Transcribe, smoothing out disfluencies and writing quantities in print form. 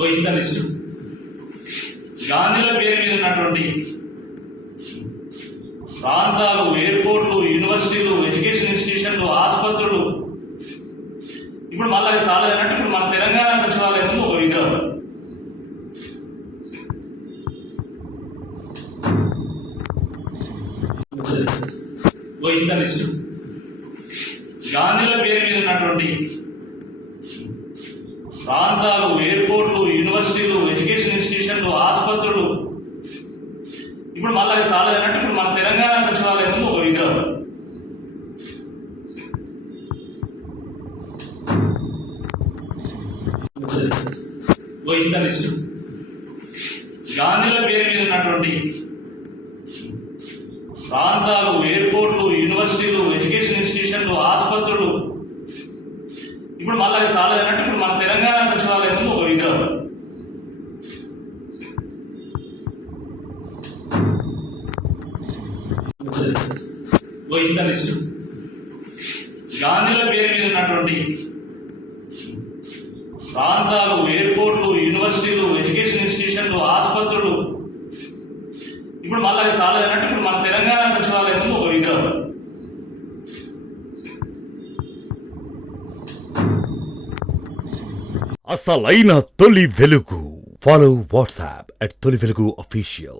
ఓ ఇంత లిస్టు గాంధీల పేరు మీద ఉన్నటువంటి ప్రాంతాలు, ఎయిర్పోర్ట్లు, యూనివర్సిటీలు, ఎడ్యుకేషన్ ఇన్స్టిట్యూషన్లు, ఆసుపత్రులు, ఇప్పుడు మళ్ళీ అది చాలేదంటే ఇప్పుడు మన తెలంగాణ సచివాలయం ముందు ఒక విగ్రహం. ఓ ఇంత లిస్టు గాంధీల పేరు మీద ఉన్నటువంటి ప్రాంతాలు, ఎయిర్పోర్ట్లు, యూనివర్సిటీలు, ఎడ్యుకేషన్ ఇన్స్టిట్యూషన్లు, ఆసుపత్రులు, ఇప్పుడు మళ్ళీ అది చాలేదంటే ఇప్పుడు మన తెలంగాణ సచివాలయం ముందు ఒక విగ్రహం. ఓ ఇంత లిస్టు గాంధీల పేరు మీద ఉన్నటువంటి ప్రాంతాలు, ఎయిర్పోర్ట్లు, యూనివర్సిటీలు, ఎడ్యుకేషన్ ఇన్స్టిట్యూషన్లు, ఆసుపత్రులు, ఇప్పుడు మళ్ళీ అది చాలేదంటే ఇప్పుడు మన తెలంగాణ సచివాలయం ముందు ఒక విగ్రహం. ఓ ఇంత లిస్టు గాంధీల పేరు మీద ఉన్నటువంటి ప్రాంతాలు, ఎయిర్పోర్ట్లు, యూనివర్సిటీలు, ఎడ్యుకేషన్ ఇన్స్టిట్యూషన్లు, ఆసుపత్రులు, ఇప్పుడు మళ్ళీ అది చాలేదంటే ఇప్పుడు మన తెలంగాణ సచివాలయం ముందు ఒక విగ్రహం. అసలైన తొలి వెలుగు. ఫాలో వాట్సాప్ @తొలి వెలుగు official.